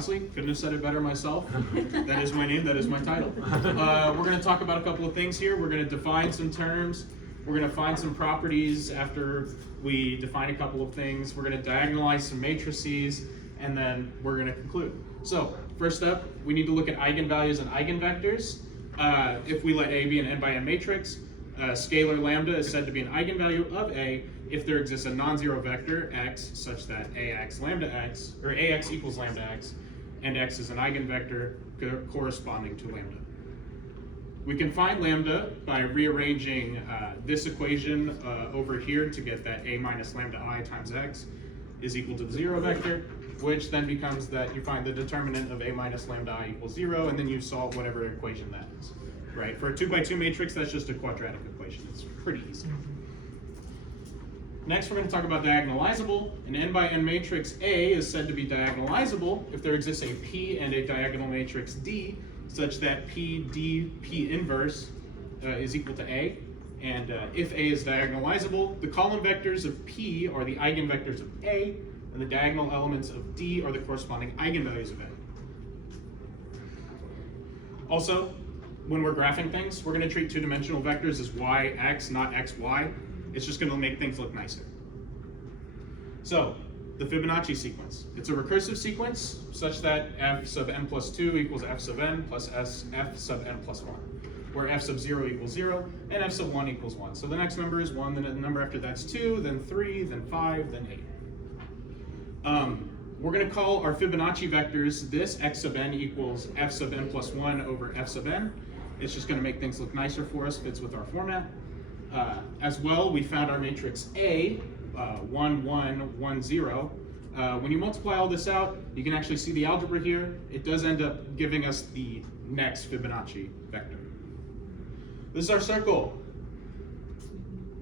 honestly, couldn't have said it better myself. That is my name, that is my title. We're going to talk about a couple of things here. We're going to define some terms. We're going to find some properties after we define a couple of things. We're going to diagonalize some matrices, and then we're going to conclude. So first up, we need to look at eigenvalues and eigenvectors. If we let A be an n by n matrix, scalar lambda is said to be an eigenvalue of A if there exists a non-zero vector x such that ax lambda x, or ax equals lambda x, and x is an eigenvector corresponding to lambda. We can find lambda by rearranging this equation over here to get that a minus lambda I times x is equal to the zero vector, which then becomes that you find the determinant of a minus lambda I equals 0, and then you solve whatever equation that is. Right? For a 2 by 2 matrix, that's just a quadratic equation. It's pretty easy. Next, we're going to talk about diagonalizable. An n by n matrix A is said to be diagonalizable if there exists a P and a diagonal matrix D such that P, D, P inverse is equal to A. And if A is diagonalizable, the column vectors of P are the eigenvectors of A, and the diagonal elements of D are the corresponding eigenvalues of A. Also, when we're graphing things, we're going to treat two-dimensional vectors as yx, not xy. It's just going to make things look nicer. So, the Fibonacci sequence. It's a recursive sequence such that f sub n plus 2 equals f sub n plus f sub n plus 1, where f sub 0 equals 0 and f sub 1 equals 1. So the next number is 1, then the number after that's 2, then 3, then 5, then 8. We're going to call our Fibonacci vectors this x sub n equals f sub n plus 1 over f sub n. It's just going to make things look nicer for us, fits with our format. As well, we found our matrix A, 1, 1, 1, 0. When you multiply all this out, you can actually see the algebra here. It does end up giving us the next Fibonacci vector. This is our circle.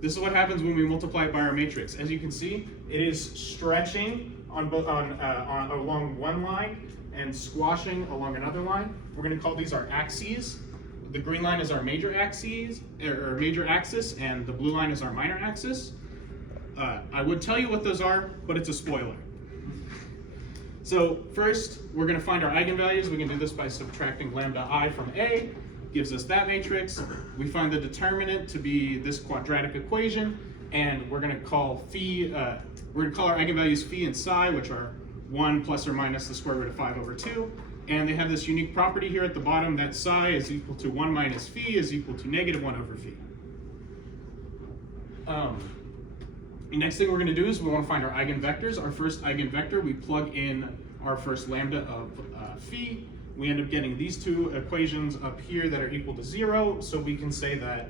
This is what happens when we multiply it by our matrix. As you can see, it is stretching along one line and squashing along another line. We're going to call these our axes. The green line is our major axis, and the blue line is our minor axis. I would tell you what those are, but it's a spoiler. So first, we're going to find our eigenvalues. We can do this by subtracting lambda I from A, gives us that matrix. We find the determinant to be this quadratic equation, and we're going to call our eigenvalues phi and psi, which are 1 plus or minus the square root of 5 over 2. And they have this unique property here at the bottom that psi is equal to 1 minus phi is equal to negative 1 over phi. The next thing we're going to do is we want to find our eigenvectors. Our first eigenvector, we plug in our first lambda of phi. We end up getting these two equations up here that are equal to 0. So we can say that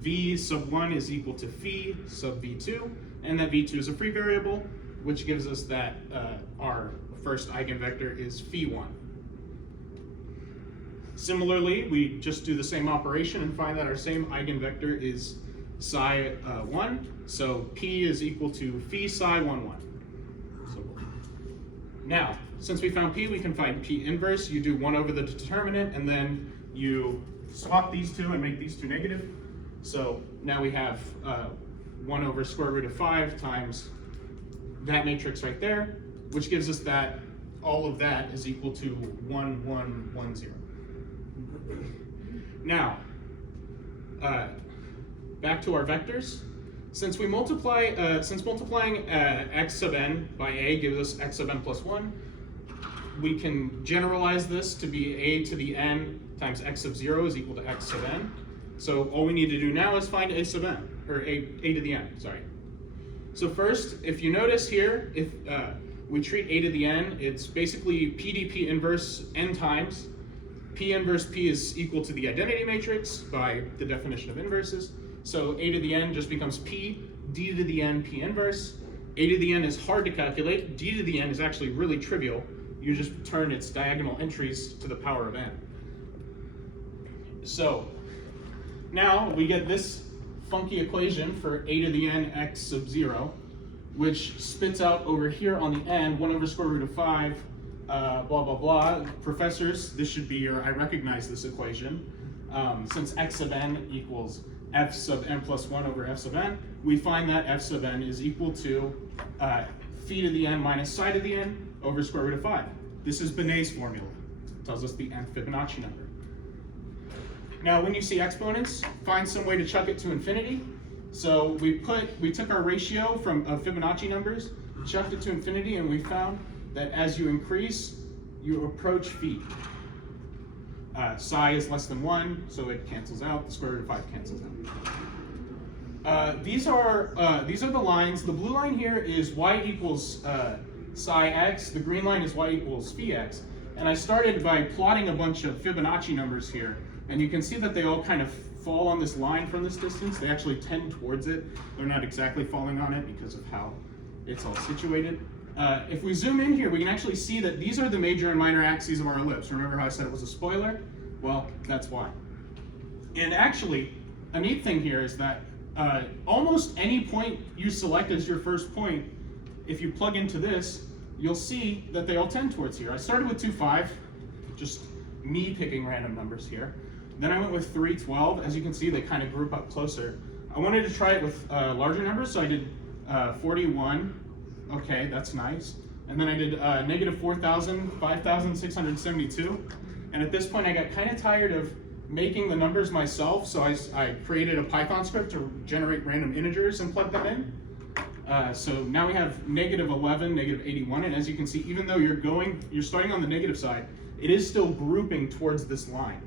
v sub 1 is equal to phi sub v2, and that v2 is a free variable, which gives us that our first eigenvector is phi1. Similarly, we just do the same operation and find that our same eigenvector is psi 1. So p is equal to phi psi 1, 1. So, now, since we found p, we can find p inverse. You do 1 over the determinant, and then you swap these two and make these two negative. So now we have 1 over square root of 5 times that matrix right there, which gives us that all of that is equal to 1, 1, 1, 0. Now, back to our vectors. Since multiplying x sub n by a gives us x sub n plus 1, we can generalize this to be a to the n times x sub 0 is equal to x sub n. So all we need to do now is find a sub n, or a to the n, sorry. So first, if you notice here, if we treat a to the n, it's basically PDP inverse n times. P inverse P is equal to the identity matrix by the definition of inverses. So a to the n just becomes P, d to the n, P inverse. A to the n is hard to calculate. D to the n is actually really trivial. You just turn its diagonal entries to the power of n. So now we get this funky equation for a to the n x sub 0, which spits out over here on the n 1 over square root of 5, blah, blah, blah. Professors, this should be your I recognize this equation. Since x sub n equals f sub n plus 1 over f sub n, we find that f sub n is equal to phi to the n minus psi to the n over square root of 5. This is Benet's formula. It tells us the nth Fibonacci number. Now, when you see exponents, find some way to chuck it to infinity. So we took our ratio of Fibonacci numbers, chucked it to infinity, and we found that as you increase, you approach phi. Psi is less than 1, so it cancels out. The square root of 5 cancels out. These are the lines. The blue line here is y equals psi x. The green line is y equals phi x. And I started by plotting a bunch of Fibonacci numbers here. And you can see that they all kind of fall on this line from this distance. They actually tend towards it. They're not exactly falling on it because of how it's all situated. If we zoom in here, we can actually see that these are the major and minor axes of our ellipse. Remember how I said it was a spoiler? Well, that's why. And actually, a neat thing here is that almost any point you select as your first point, if you plug into this, you'll see that they all tend towards here. I started with 2, 5, just me picking random numbers here. Then I went with 3, 12. As you can see, they kind of group up closer. I wanted to try it with larger numbers, so I did 41. Okay, that's nice. And then I did negative 4,000, 5,672. And at this point, I got kind of tired of making the numbers myself, so I created a Python script to generate random integers and plug them in. So now we have negative 11, negative 81, and as you can see, even though you're starting on the negative side, it is still grouping towards this line.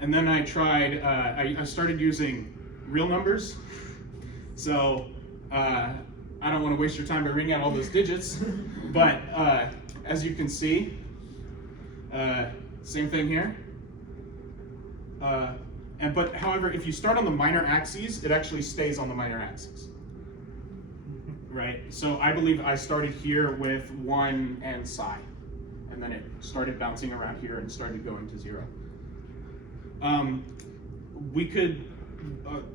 And then I tried, I started using real numbers. So I don't want to waste your time by reading out all those digits, but as you can see, same thing here. But however, if you start on the minor axes, it actually stays on the minor axes. Right? So I believe I started here with 1 and psi, and then it started bouncing around here and started going to 0. We could,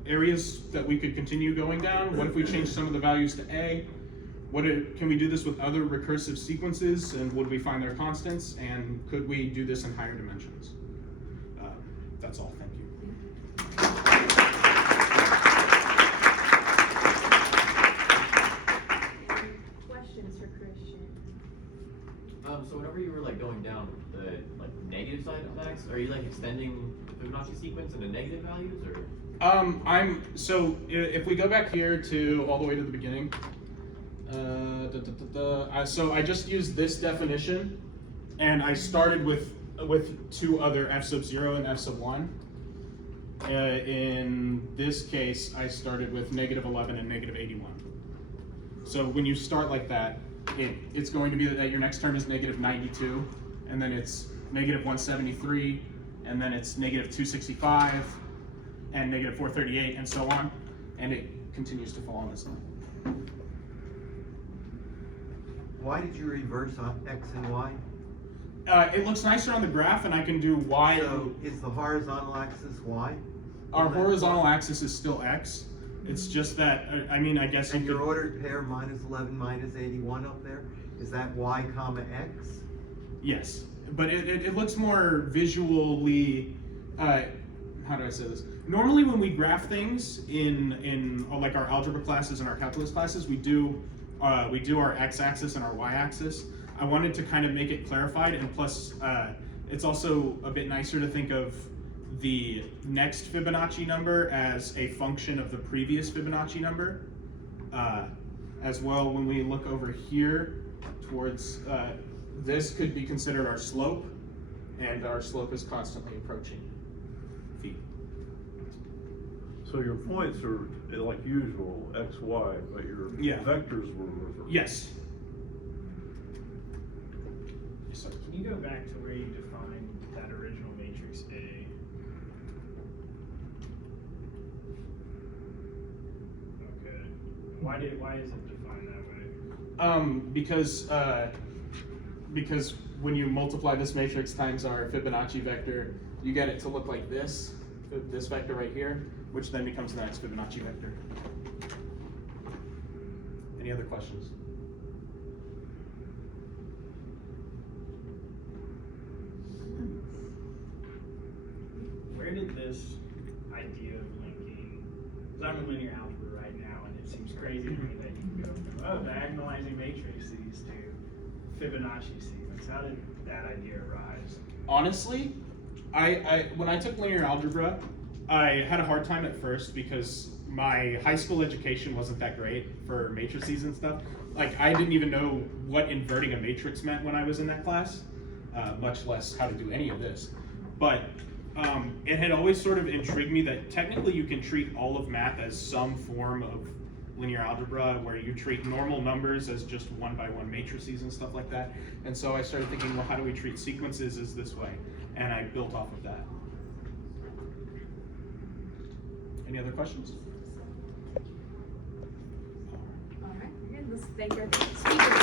areas that we could continue going down. What if we change some of the values to A? Can we do this with other recursive sequences, and would we find their constants? And could we do this in higher dimensions? That's all, thank you. Questions for Christian? So whenever you were like going down the negative side of X, are you like extending the Fibonacci sequence into negative values, or? So if we go back here to all the way to the beginning, so I just used this definition, and I started with 2 other f sub 0 and f sub 1. In this case, I started with negative 11 and negative 81. So when you start like that, it's going to be that your next term is negative 92, and then it's negative 173, and then it's negative 265, and negative 438, and so on, and it continues to fall on this line. Why did you reverse on X and Y? It looks nicer on the graph, and I can do Y. So is the horizontal axis Y? Our horizontal axis is still X. It's just that, I mean, I guess And you your could, ordered pair minus 11 minus 81 up there, is that Y comma X? yes, but it looks more visually, how do I say this? Normally when we graph things in like our algebra classes and our calculus classes, we do our x-axis and our y-axis. I wanted to kind of make it clarified, and plus it's also a bit nicer to think of the next Fibonacci number as a function of the previous Fibonacci number. As well, when we look over here towards, this could be considered our slope, and our slope is constantly approaching phi. So your points are like usual, x, y, but your vectors were reversed. Yes. Yes, sir. Can you go back to where you defined that original matrix A? Okay. Why is it defined that way? Because when you multiply this matrix times our Fibonacci vector, you get it to look like this vector right here, which then becomes the next Fibonacci vector. Any other questions? Where did this idea of linking, because I'm in linear algebra right now, and it seems crazy to me that you can go from, diagonalizing matrices to Fibonacci sequence? How did that idea arise? Honestly, I when I took linear algebra, I had a hard time at first because my high school education wasn't that great for matrices and stuff. Like, I didn't even know what inverting a matrix meant when I was in that class, much less how to do any of this. But it had always sort of intrigued me that technically you can treat all of math as some form of linear algebra, where you treat normal numbers as just one by one matrices and stuff like that. And so I started thinking, well, how do we treat sequences as this way? And I built off of that. Any other questions? All right, good. Let's thank our speakers.